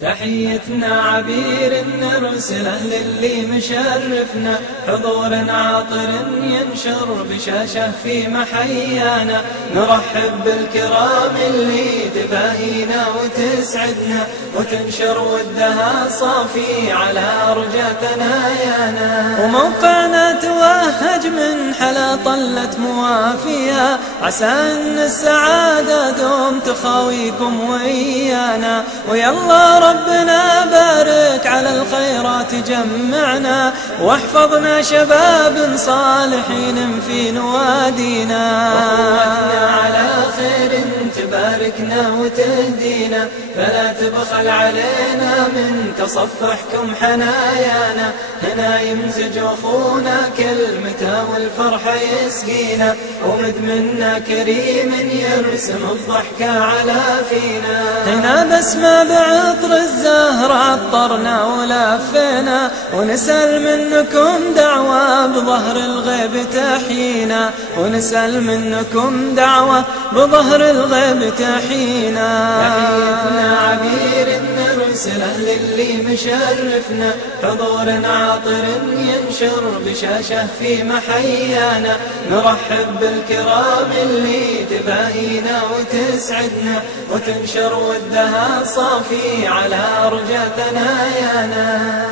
تحيتنا عبير نرسله للي مشرفنا، حضور عاطر ينشر بشاشة في محيانا، نرحب بالكرام اللي تباهينا وتسعدنا، وتنشر ودها صافي على أرجى ثنايانا. وموقعنا توهج من حلا طلت موافية، عسى أن السعادة دوم تخاويكم وإيانا، ويلا ربنا بارك على الخيرات جمعنا، واحفظنا شباب صالحين في نوادينا، وقوتنا على خير تباركنا وتهدينا، فلا تبخل علينا من تصفحكم حنايانا، هنا يمزج أخونا كلمته والفرحة يسقينا، ومدمنا كريم يرسم الضحكة على فينا، هنا بسمة بعطر الزهر عطرنا ولفينا، ونسأل منكم دعوة بظهر الغيب تحيينا، ونسأل منكم دعوة بظهر الغيب تحيينا. تحيتنا عبير نرسله للي مشرفنا، حضور عاطر ينشر بشاشة في محيانا، نرحب بالكرام اللي تباهينا وتسعدنا، وتنشر ودها صافي على أرجى ثنايانا.